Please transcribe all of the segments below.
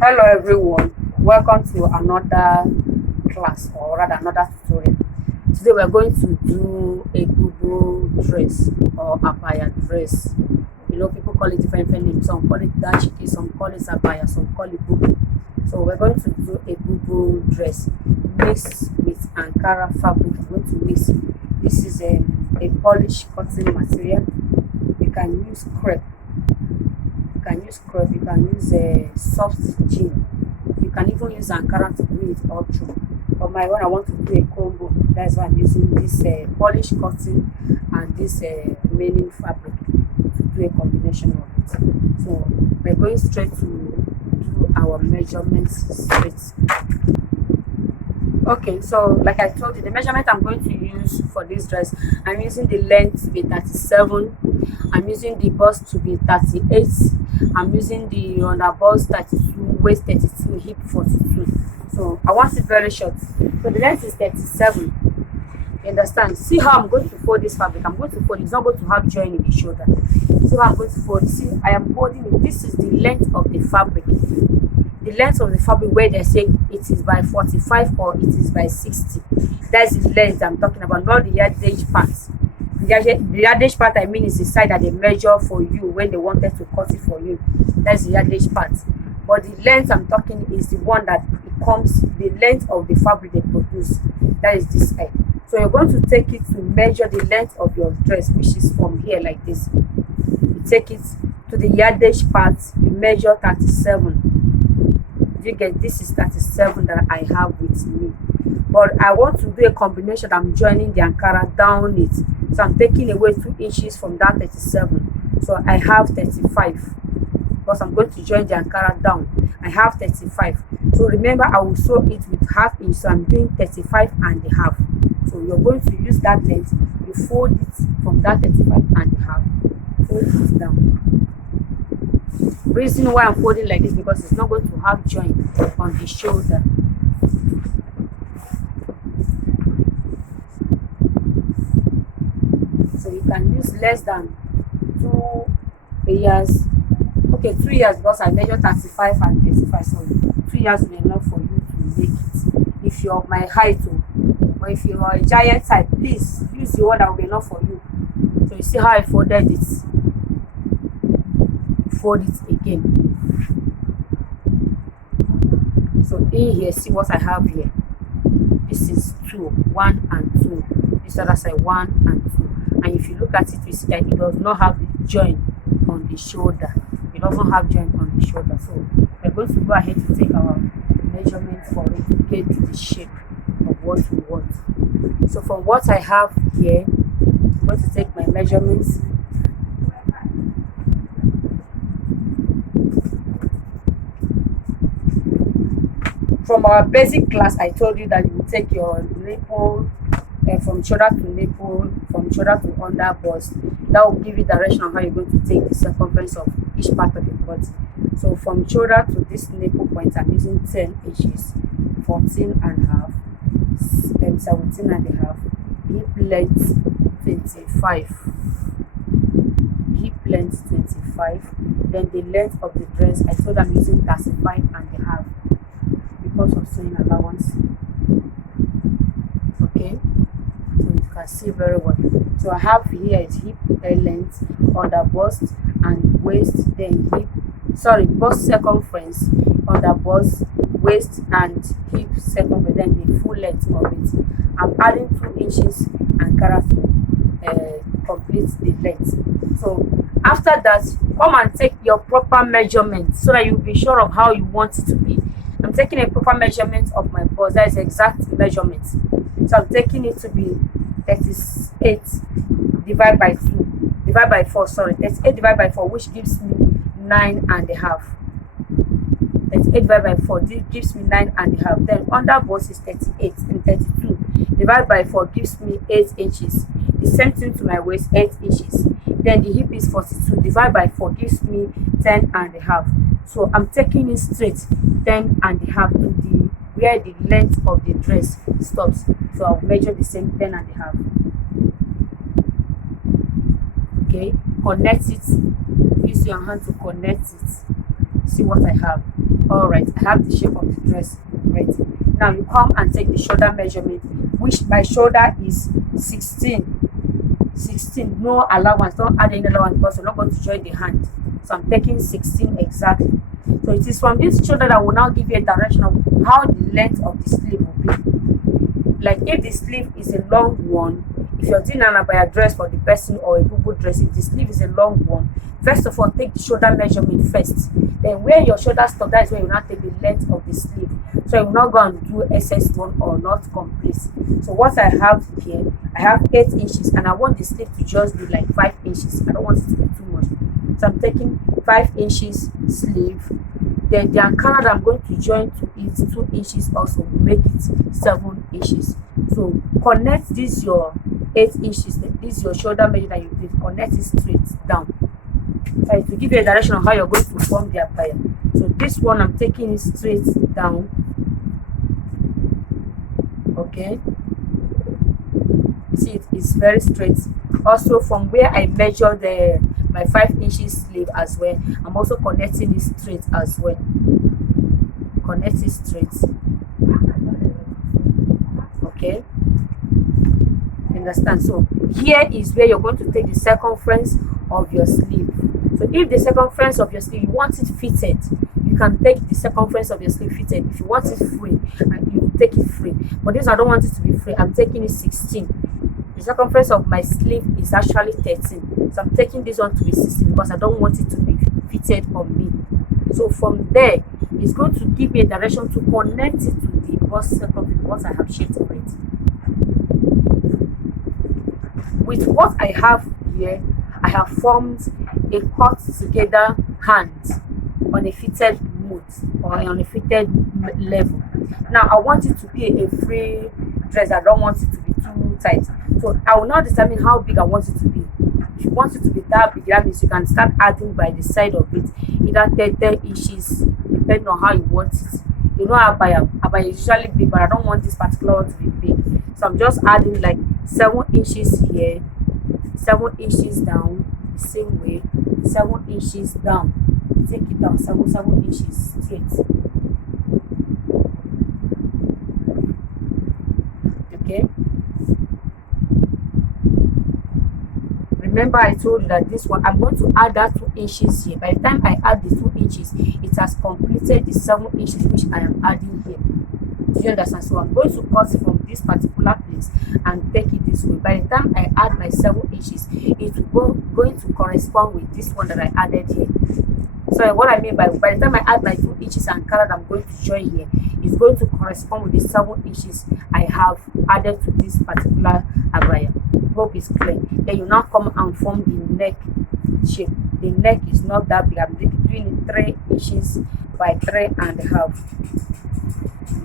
Hello everyone, welcome to another class or rather another tutorial. Today we're going to do a boo dress or abaya dress. You know, people call it different names. Some call it dashiki, some call it abaya, some call it boo. So we're going to do a boo dress mixed with Ankara fabric. I'm going to mix. This is a polished cotton material. You can use crepe. You can use a soft jean. You can even use Ankara to do it all through. But my one, I want to do a combo. That's why I'm using this polished cotton and this remaining fabric to do a combination of it. So we're going straight to do our measurements straight. Okay, so like I told you, the measurement I'm going to use for this dress, I'm using the length to be 37, I'm using the bust to be 38, I'm using the under bust 32, waist 32, hip 42. So I want it very short. So the length is 37. You understand? See how I'm going to fold this fabric. I'm going to fold it. It's not going to have join in the shoulder. So I'm going to fold it. See, I am folding it. This is the length of the fabric. The length of the fabric where they say it is by 45 or it is by 60. That's the length I'm talking about, not the yardage part. The yardage part I mean is the side that they measure for you when they wanted to cut it for you. That's the yardage part. But the length I'm talking is the one that it comes, the length of the fabric they produce. That is this side. So you're going to take it to measure the length of your dress, which is from here like this. You take it to the yardage part, you measure 37. You get, this is 37 that I have with me, but I want to do a combination. I'm joining the Ankara down it, so I'm taking away 2 inches from that 37, so I have 35 because I'm going to join the Ankara down. I have 35. So remember, I will sew it with ½ inch, so I'm doing 35 and a half. So you're going to use that length, you fold it from that 35 and a half, fold it down. Reason why I'm folding like this, because it's not going to have joint on the shoulder. So you can use less than 2 years. Okay, 2 years, because I measure 35 and 35. So 2 years will be enough for you to make it. If you're my height, or if you're a giant height, please use the one that will be enough for you. So you see how I folded it. Fold it again. So in here, see what I have here. This is 2, 1 and 2. This other side 1 and 2. And if you look at it, you see that it does not have the joint on the shoulder. It doesn't have joint on the shoulder. So we're going to go ahead to take our measurement for it to get the shape of what we want. So from what I have here, I'm going to take my measurements. From our basic class, I told you that you will take your nipple from shoulder to nipple, from shoulder to under bust. That will give you direction on how you're going to take the circumference of each part of the body. So from shoulder to this nipple point, I'm using 10 inches, 14 and a half, 17 and a half, hip length 25, hip length 25. Then the length of the dress, I told I'm using 35 and a half. Because of sewing allowance. Okay, so you can see very well. So I have here is hip length, under bust and waist, then hip, bust circumference, under bust, waist and hip circumference, then the full length of it. I'm adding 2 inches Ankara to complete the length. So after that, come and take your proper measurement so that you'll be sure of how you want it to be. I'm taking a proper measurement of my bust. That is exact measurement. So I'm taking it to be 38 divided by 2, divided by 4, 38 divided by 4, which gives me 9 and a half. 38 divided by 4, this gives me 9 and a half. Then under bust is 38 and 32 divided by 4 gives me 8 inches. The same thing to my waist, 8 inches. Then the hip is 42 divided by 4 gives me 10 and a half. So I'm taking it straight 10 and a half to the where the length of the dress stops. So I'll measure the same 10 and a half. Okay, connect it. Use your hand to connect it. See what I have. All right, I have the shape of the dress. Right, now you come and take the shoulder measurement, which my shoulder is 16. No allowance, don't add any allowance because you're not going to join the hand. So I'm taking 16 exactly. So it is from this shoulder that will now give you a direction of how the length of the sleeve will be. Like if the sleeve is a long one, if you're doing an abaya dress for the person or a boo dress, if the sleeve is a long one, first of all take the shoulder measurement first. Then where your shoulder stop, that is where you now take the length of the sleeve. So you will not go and do SS1 or not complete. So what I have here, I have 8 inches and I want the sleeve to just be like 5 inches. I don't want it to be too much. So I'm taking 5 inches sleeve. Then the ankara that I'm going to join to it 2 inches also, make it 7 inches. So connect this your 8 inches, this is your shoulder measure that you did, connect it straight down. So to give you a direction of how you're going to form the abaya. So this one I'm taking it straight down. Okay, you see it is very straight. Also from where I measured my 5 inches sleeve as well, I'm also connecting it straight as well. Connect it straight. Okay, understand? So here is where you're going to take the circumference of your sleeve. So if the circumference of your sleeve, you want it fitted, you can take the circumference of your sleeve fitted. If you want it free, and you take it free. But this I don't want it to be free. I'm taking it 16. The circumference of my sleeve is actually 13. So I'm taking this one to be 16 because I don't want it to be fitted on me. So from there, it's going to give me a direction to connect it to the bust circumference once I have shaped it. With what I have here, I have formed a cut together hand on a fitted mode or on a fitted level. Now I want it to be a free dress. I don't want it to be too tight. So I will now determine how big I want it to be. If you want it to be that big, that means you can start adding by the side of it, either 30 inches, depending on how you want it. You know, abaya is usually big, but I don't want this particular one to be big. So I'm just adding like 7 inches here, 7 inches down, the same way, 7 inches down. Take it down, 7 inches straight. Okay. Remember I told you that this one, I'm going to add that 2 inches here. By the time I add the 2 inches, it has completed the 7 inches which I am adding here. Do you understand? So I'm going to cut from this particular place and take it this way. By the time I add my 7 inches, it will going to correspond with this one that I added here. So what I mean by the time I add my 2 inches and color that I'm going to join here, it's going to correspond with the 7 inches I have added to this particular abaya. Hope is clear. Then you now come and form the neck shape. The neck is not that big. I'm doing 3 inches by 3.5.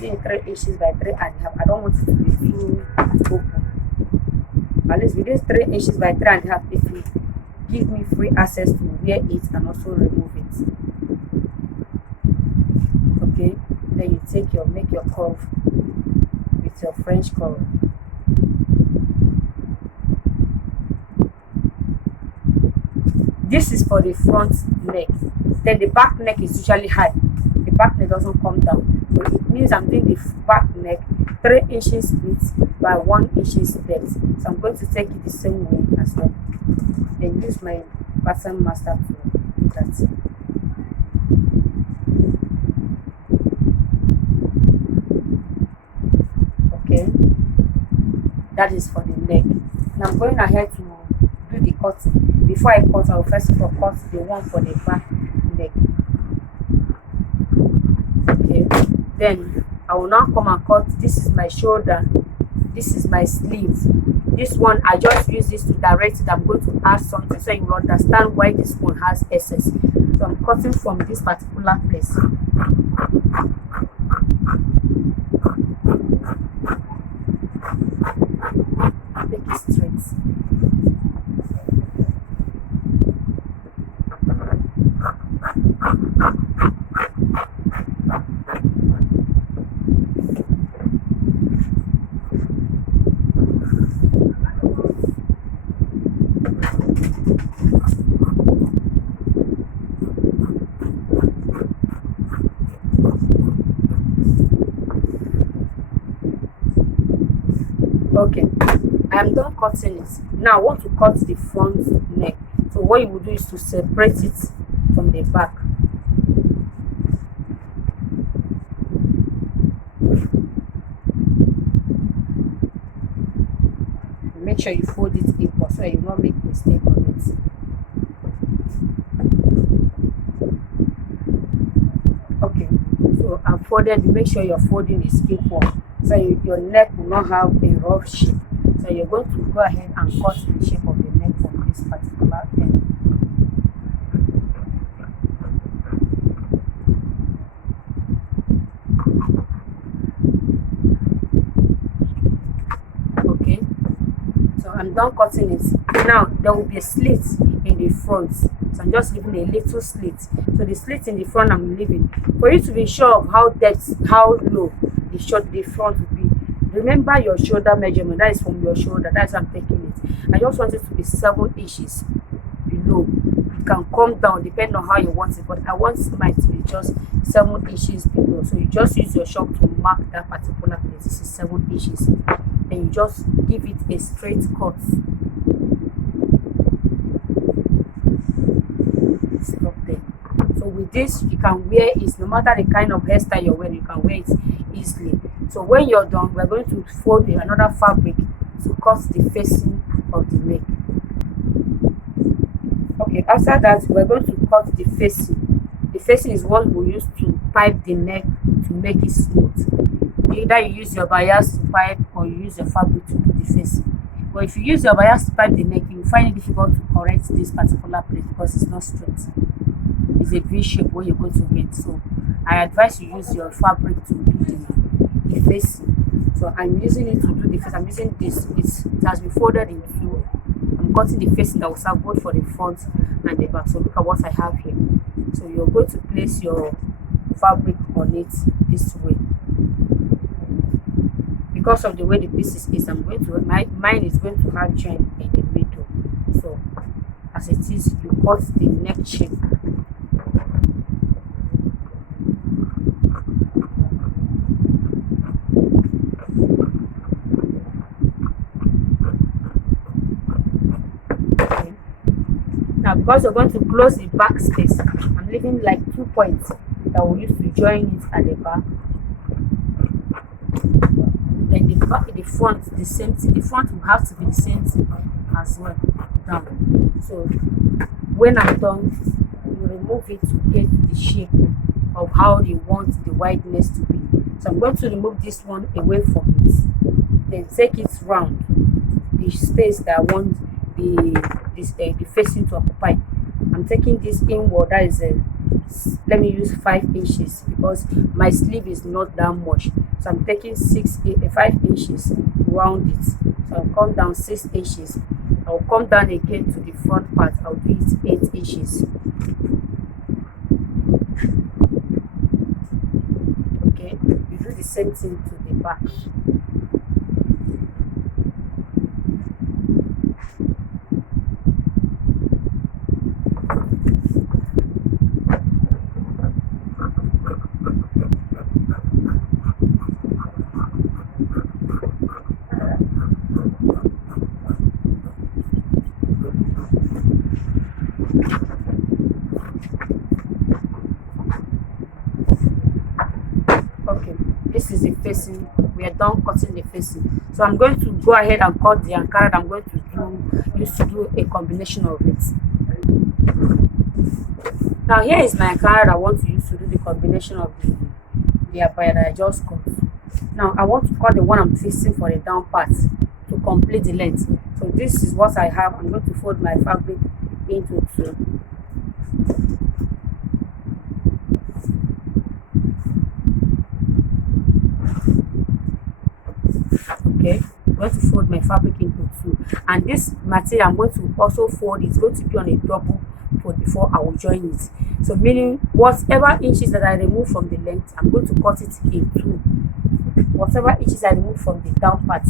Doing 3 inches by 3.5. I don't want it to be too open. At least with this 3 inches by 3.5, it will give me free access to wear it and also remove it. Okay, then you take make your curve with your French curve. This is for the front neck. Then the back neck is usually high. The back neck doesn't come down. So it means I'm doing the back neck 3 inches width by 1 inches depth. So I'm going to take it the same way as well. Then use my pattern master to do that. Okay, that is for the neck. Now I'm going ahead to do the cutting. Before I cut, I will first of all cut the one for the back neck. Okay, then I will now come and cut. This is my shoulder, this is my sleeve. This one I just use this to direct it. I'm going to add something so you will understand why this one has excess. So I'm cutting from this particular place. Take it straight. Okay, I am done cutting it. Now I want to cut the front neck. So what you will do is to separate it from the back. Make sure you fold it equal so you not make mistake on it. Okay, so I've folded. Make sure your folding is equal so your neck will not have a rough shape. So you're going to go ahead and cut the shape of the neck from this particular end. Okay, so I'm done cutting it. Now there will be a slit in the front, so I'm just leaving a little slit. So the slit in the front I'm leaving for you to be sure of how depth, how low the front will be. Remember your shoulder measurement. That is from your shoulder. That's how I'm taking it. I just want it to be 7 inches below. It can come down depending on how you want it, but I want mine to be just 7 inches below. So you just use your chalk to mark that particular place. This is 7 inches. And you just give it a straight cut. Stop there. So with this, you can wear it no matter the kind of hairstyle you're wearing, you can wear it easily. So when you're done, we're going to fold another fabric to cut the facing of the neck. Okay, after that, we're going to cut the facing. The facing is what we use to pipe the neck to make it smooth. Either you use your bias to pipe or you use your fabric to do the facing. But if you use your bias to pipe the neck, you will find it difficult to correct this particular place because it's not straight. It's a V shape where you're going to get. So I advise you use your fabric to do the facing. So I'm using it to do the face. I'm using this. It has been folded in two. I'm cutting the facing that will serve both for the front and the back. So look at what I have here. So you're going to place your fabric on it this way. Because of the way the pieces is, mine is going to have joint in the middle. So as it is, you cut the neck shape. Okay. Now because you're going to close the back space, I'm leaving like 2 points that we'll use to join it at the back. Then the front, the same thing. The front will have to be the same thing as well. Down. So when I'm done, you remove it to get the shape of how you want the wideness to be. So I'm going to remove this one away from it. Then take it round the space that I want the facing to occupy. I'm taking this inward. That is let me use 5 inches because my sleeve is not that much. So I'm taking 5 inches round it. So I'll come down 6 inches. I'll come down again to the front part. I'll do it 8 inches. Okay, you do the same thing to the back. Okay, this is the facing. We are done cutting the facing. So I'm going to go ahead and cut the ankara that I'm going to use to do a combination of it. Now here is my ankara that I want to use to do the combination of the abaya that I just cut. Now I want to cut the one I'm facing for the down part to complete the length. So this is what I have. I'm going to fold my fabric into two. Okay, I'm going to fold my fabric into two, and this material I'm going to also fold. It's going to be on a double fold before I will join it. So meaning whatever inches that I remove from the length, I'm going to cut it in two. Whatever inches I remove from the down part,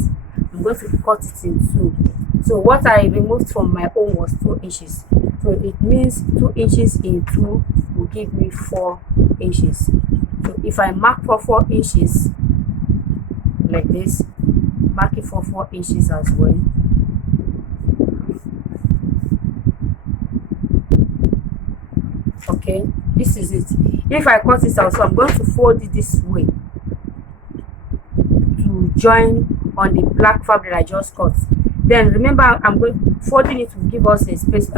I'm going to cut it in two. So what I removed from my own was 2 inches. So it means 2 inches in 2 will give me 4 inches. So if I mark for 4 inches like this, mark it for 4 inches as well. Okay, this is it. If I cut it out, so I'm going to fold it this way to join on the black fabric I just cut. Then remember, I'm going folding it to give us a space.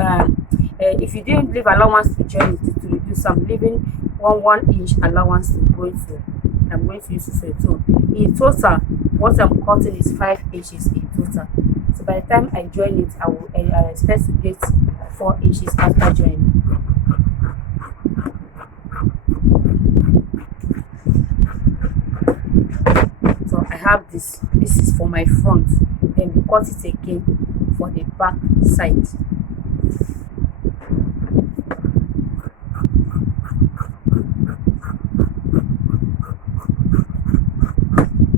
If you didn't leave allowance to join it to reduce, I'm leaving 1 inch allowance to go into. I'm going to use this way. So in total, what I'm cutting is 5 inches in total. So by the time I join it, I expect to get 4 inches after joining. So I have this is for my front, then we cut it again for the back side.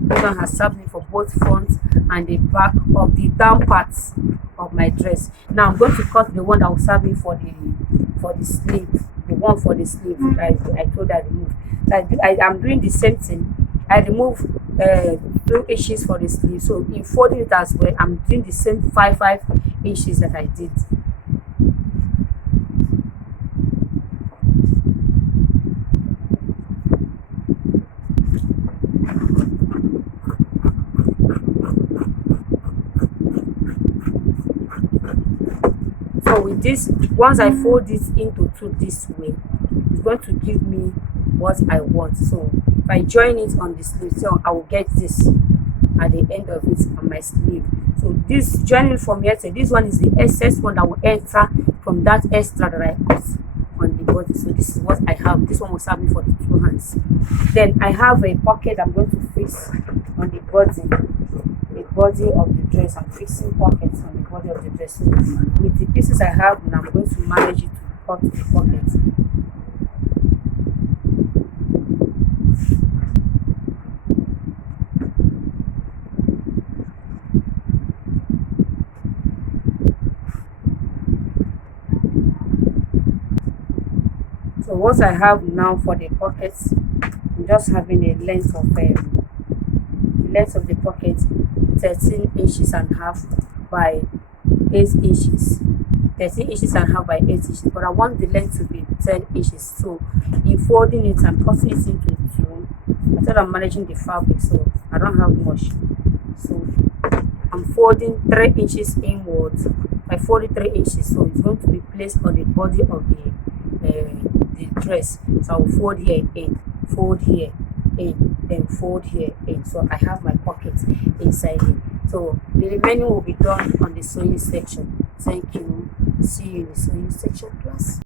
This one has served me for both front and the back of the down parts of my dress. Now I'm going to cut the one that will serve me for the sleeve, the one for the sleeve. I told I remove. I am doing the same thing. I remove 2 inches for the sleeve. So in folding it as well, I'm doing the same 5 inches that I did. So with this, once I fold it into two this way, it's going to give me what I want. So if I join it on the sleeve, so I will get this at the end of it on my sleeve. So this joining from here to this one is the excess one that will enter from that extra that I cut on the body. So this is what I have. This one will serve me for the 2 hands. Then I have a pocket I'm going to fix on the body of the dress. I'm fixing pockets on the body of the dress. So with the pieces I have now, I'm going to manage it to cut the pockets. So what I have now for the pockets, I'm just having a length of the pocket 13 inches and a half by 8 inches. 13 inches and a half by 8 inches, but I want the length to be 10 inches. So in folding it, I'm cutting it into two. I thought I'm managing the fabric, so I don't have much. So I'm folding 3 inches inwards. I folded 3 inches, so it's going to be placed on the body of the dress. So I will fold here in, fold here in, then fold here in. So I have my pocket inside here. So the remaining will be done on the sewing section. Thank you. See you in the sewing section class.